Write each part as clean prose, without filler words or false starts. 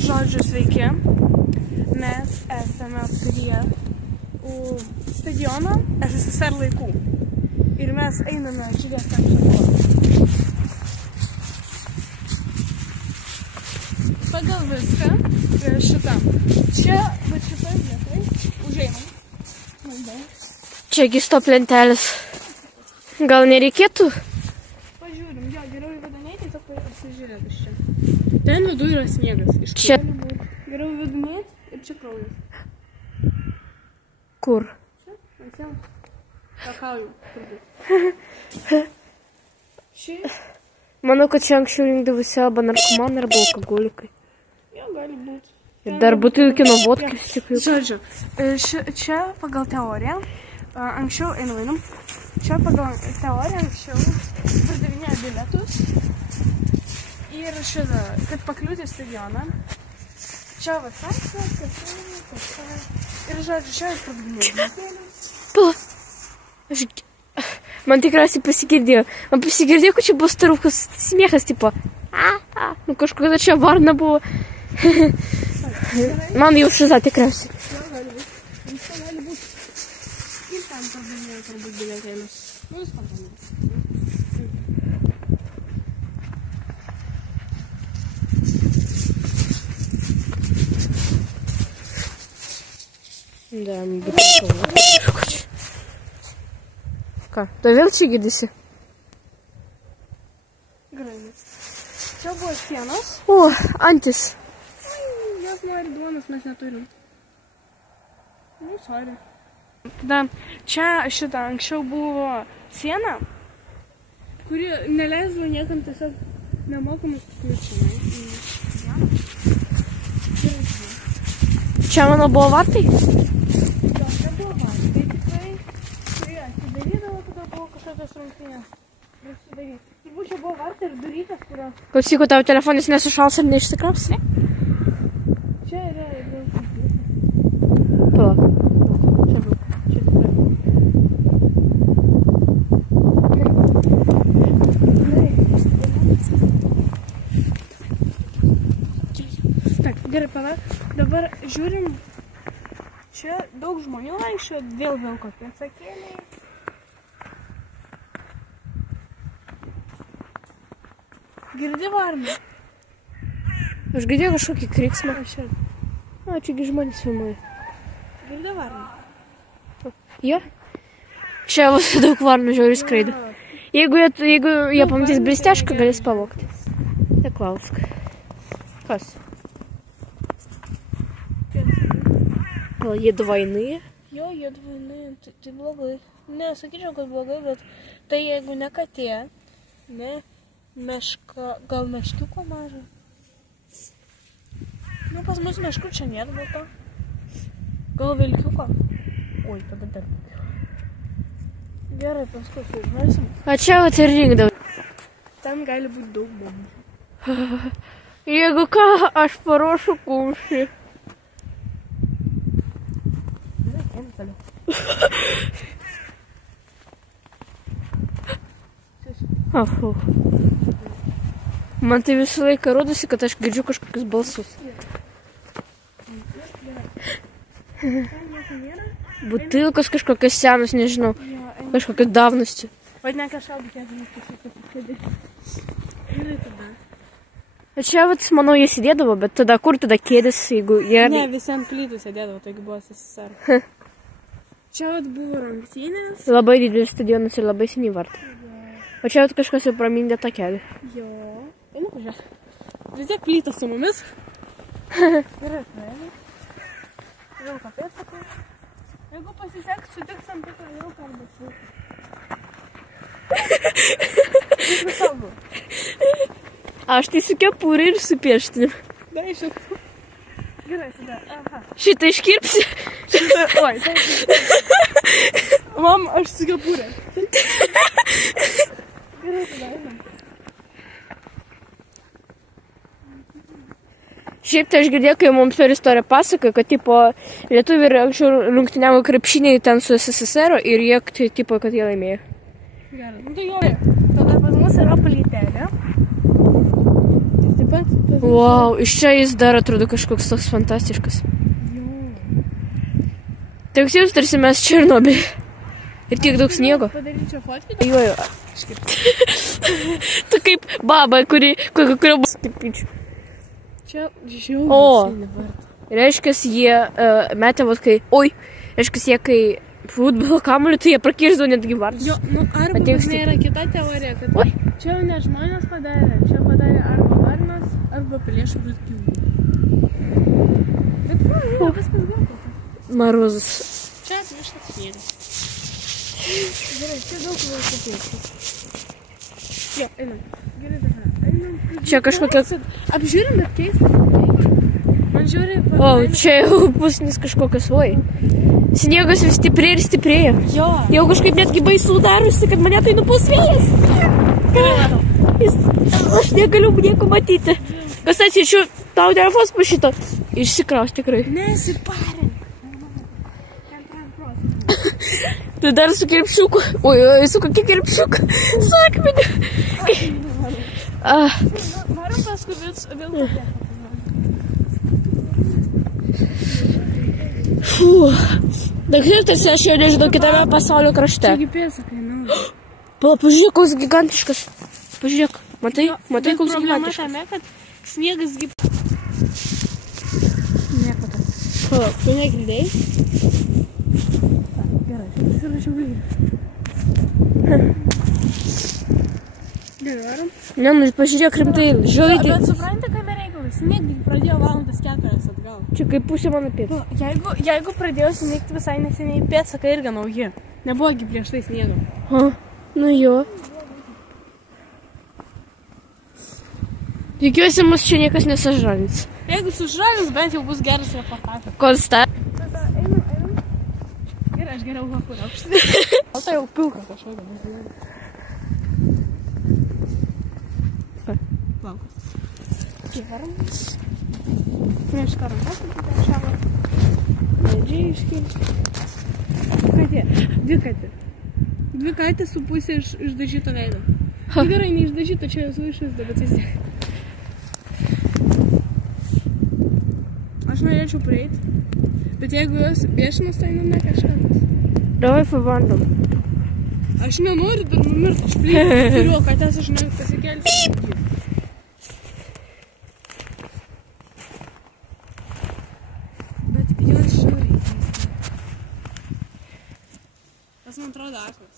Žodžiu, sveiki. Mes esame prie stadiono SSSR laikų. Ir mes einame žiūrėti, ką čia buvo. Pagal viską šitą. Čia, bet šitą vietai, užeinam. Čiagi stop lentelės. Gal nereikėtų? Pažiūrim, jo, geriau įvedinėti, tiesiog apsižiūrėti iš čia. Ten vidu yra sniegas. Iš čia. Geriau įvedinėti ir čia kraujas. Kur? Čia, ant sienos. Kakauju, turbūt. Šiaip. Manau, kad čia anksčiau rinkdavusi arba narkomanai arba alkoholikai. Jo, gali būti. Ir dar butiliukė nuo vodkės stiprių. Žodžiu, čia pagal teoriją, anksčiau einam. Čia pagal teoriją anksčiau pardavinėjo bilietus. Ir šitą, kad pakliūti į stadioną. Čia va saksas, ir žodžiu, čia pardavinėjo. Man tikriausiai pasigirdėjo. Man pasigirdėjo, kad čia buvo starukas smiekas, tipo. Nu kažkokia čia varna buvo. Man jau šiza tikriausiai. Gali būt. Ir ten pardavinėjo turbūt bilietėlius. Nu, jis pardavinėjo. Да, būtų. Ką? Tu vėl čia girdisi? Gerai. Čia buvo sienos. O, antis. Jos nori duonos, mes neturim. Nu, sorry. Tada čia šitą anksčiau buvo siena, kuri neleisdavo niekam tiesiog nemokamus kliučiai. Čia mano buvo vartai? Jo, čia buvo vartai tikrai. Kurie atidarydavo, tada buvo kažkokios rungtynės. Turbūt čia buvo vartai ir durytės, kurios... Klausyk, tavo telefonas nesušals ir neišsikraus? Ne. Čia yra ir rungtynės. Palauk. Čia buvo. Čia tikrai. Tak, gerai, palauk. Dabar žiūrim. Čia daug žmonių vaikščiojo, vėl vilko pėdsakėliai. Girdi varną? Aš girdėjau kažkokį kriksmą. Čia. Čiagi žmonės filmuoja. Girdi varną? Jo? Čia daug varnų žiauriai skraido. Jeigu jie pamatys blistešką, galės pavogti. Neklausk. Kas? Gal jie dvainai? Jo, jie dvainai, tai blogai. Ne, sakyčiau, kad blogai, bet tai jeigu ne katė, ne meška, gal meškiuko maža. Nu, pas mus meškų čia nėra, bet to. Gal vilkiuko? Oi, tada dar. Gerai, paskui sužinosim. A čia vat ir rinkdavau. Ten gali būti daug bombių. Jeigu ką, aš paruošiu kumštį. Afu. Man tai visą laiką rodosi, kad aš girdžiu kažkokius balsus. Butilkos kažkokios senos, nežinau. Kažkokios davnosti. Vat ne kažką būkėdė. Ir tada. Čia, manau, jie sėdėdavo, bet tada kur tada kėdės, jeigu jie... Ne, visi ant plytų sėdėdavo, taigi buvo SSSR. Čia buvo rungtynės. Labai didelis stadionas ir labai seniai vartai. O čia kažkas jau pramindė tą kelią. Jo. Einu pažiūrės. Vis tiek plytas su mumis. Gerai, praėjai. Vilko pėdsakai. Jeigu pasiseks, sutiksim tik vilką arba švilką. Visabu. Aš tai su kepurė ir su pieštiniu. Da, išėk. Gerai, tada. Aha. Šitą iškirpsi? Šitą, oi, tai. Mam, aš su kepurė. Gerai, tada, einam. Šiaip tai aš girdėjau, kai mums per istoriją pasakoja, kad tipo lietuviai anksčiau rungtyniavo krepšiniai ten su SSSR ir jie, tipo, kad jie laimėjo. Gerai, nu tai jo. Tada pas mus yra plytelė. pat. Wow, iš čia jis dar atrodo kažkoks toks fantastiškas. Toks jūs tarsi mes Černobylį. Ir tiek daug sniego. Padaryčiau fotkę? Jo. Tu kaip baba, kurio bus kirpičių. Čia žiauriai. O, reiškia, jie metė vot kai... Oi, reiškia, jie kai futbolo kamuolį, tai jie prakirsdavo netgi vartus. Jo, nu arba yra kita teorija, kad čia jau ne žmonės padarė, čia padarė arba varnas, arba plėšrus gyvūnai. Bet viskas gerai. Maruzas. Čia atmištas sniegas. Gerai, čia daug laiko. Jo, einam. Gerai, dabar. Einam. Čia kažkokia... Apžiūrim, bet keista. Man žiūri... O, čia jau pusnis kažkokios, oi. Sniegas vis stiprėja ir stiprėja. Jo. Jau kažkaip netgi baisų darusi, kad mane tai nupus vėjas. Aš negaliu nieko matyti. Kas atsičiu, tau telefonas pašito. Išsikraus tikrai. Nesiparink. Tu dar su kirpšiuku. Oi, su kokia kirpšiuku. Su akmeniu. Varom paskui vėl padėti. Dažnai aš jau nežinau kitame pasaulio krašte. Čiagi pėsakai, nu. Pažiūrėk, koks gigantiškas. Pažiūrėk, matai koks gigantiškas. Matame, kad sniegas Nieko tas. Tu negirdėjai? Gerai, šitas yra šiauliai. Gerai, varom? Ne, nu pažiūrėk rimtai, žiūrėk. Bet supranti, kame reikalas? Snigti pradėjo valandas 4 atgal. Čia kaip pusė mano pėdsakų. Jeigu pradėjo snigti visai neseniai, pėdsakai irgi nauji. Nebuvogi prieš tai sniego. Nu jo. Tikiuosi, mus čia niekas nesažalins. Jeigu sužalins, bent jau bus geras reportažas. Konsta. Einam. Gerai, aš geriau lapų raukštį. O tai jau pilka kažkokia bus. Laukas. Geram. Prieš karantas, tai šavo. Medžiai iškėlė. Katė. Dvi katės su pusė išdažyto veido. Gerai, neišdažyto, čia jau išvaizda, bet vis tiek. Aš norėčiau prieiti, bet jeigu jos piešinas, tai ne kažkas. Davai pabandom. Aš nenoriu dar numirti, aš turiu katės, aš noriu pasikelti. Bet jos žiūri. Tas man atrodo aklas.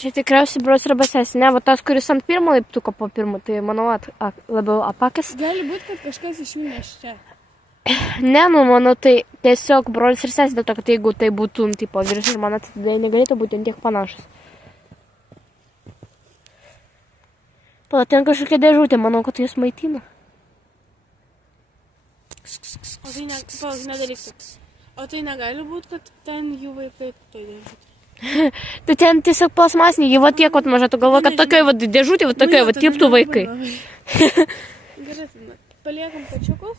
Čia tikriausiai bros yra basesnis. Ne, va tas, kuris ant pirmo laiptuko po pirmo, tai manau labiau apakęs. Gali būti, kad kažkas iš jų neš čia. Ne, nu, manau, tai tiesiog brolis ir sesė, dėl to, kad jeigu tai būtų, tipo, vyras ir mano, tai tada negalėtų būti ant tiek panašus. Pala, ten kažkokia dėžutė, manau, kad jis maitina. O tai nedaryksiu. O tai negali būti, kad ten jų vaikai toj dėžutė. Tai ten tiesiog plasmasinė, jie va tiek, maža, tu galvoji, kad tokioj va dėžutė, va tokioj va tilptų vaikai. Gerai, paliekam kačiukus.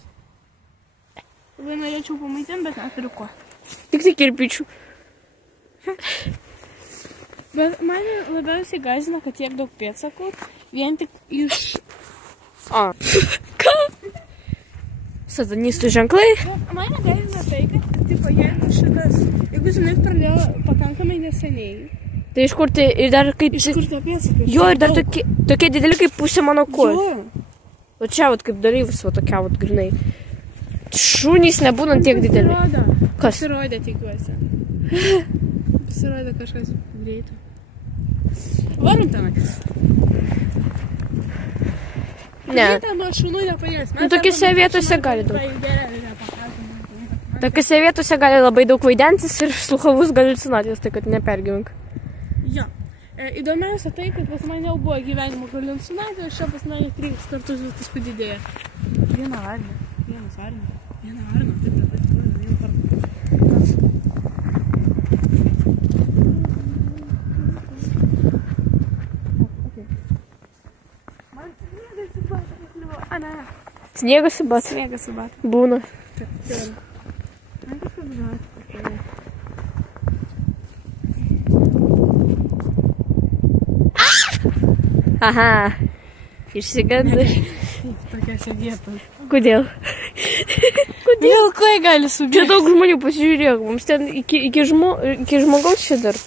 Labai norėčiau pamaitinti, bet neturiu ko. Tik tai kirpičių. Bet mane labiausiai gąsdina, kad tiek daug pėdsakų, vien tik iš... Ką? Satanistų ženklai? Mane gąsdina tai, kad jeigu žinai pradėjo pakankamai neseniai. Tai iš kur tai ir dar kaip... Iš kur tie pėdsakai? Jo, ir dar tokie dideli kaip pusė mano kojų. Jo. O čia vat kaip dalyvis, va tokia vat grinai. Šunys nebūna tiek dideli. Kas? Pasirodė, tikiuosi. Pasirodė kažkas greitai. Varom tenai. Ne. Jie ten nuo šunų nepadės. Nu, tokiose vietose gali daug. Tokiose vietose gali labai daug vaidentis ir sluchavus haliucinacijos, tai kad nepergyvenk. Jo. Įdomiausia tai, kad pas mane jau buvo gyvenimo haliucinacijos, čia pas mane 3 kartus viskas padidėjo. Viena varna, taip pat, vienu kartu. Sniegas į batą. Būna. Aha. Išsigandai. tokiose vietose. Kodėl? Vilkai gali subėgti. Čia daug žmonių, pasižiūrėk, mums ten iki žmogaus čia dar.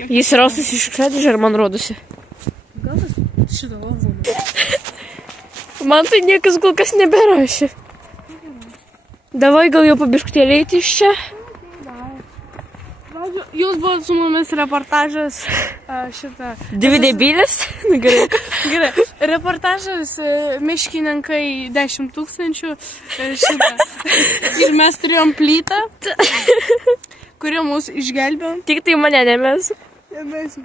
Jis rastas iš šiukšliadėžės, ar man rodosi? Gal tas šitą lavūną? Man tai niekas kol kas neberašė. Davai gal jau pabiškutėlį eiti iš čia? Jūs buvot su mumis reportažas šitą... Dvi debilės? Gerai. Gerai. Reportažas miškininkai 10 000 šitą. Ir mes turėjom plytą, kuri mūsų išgelbėjo. Tik tai mane, ne mes. Ne mes,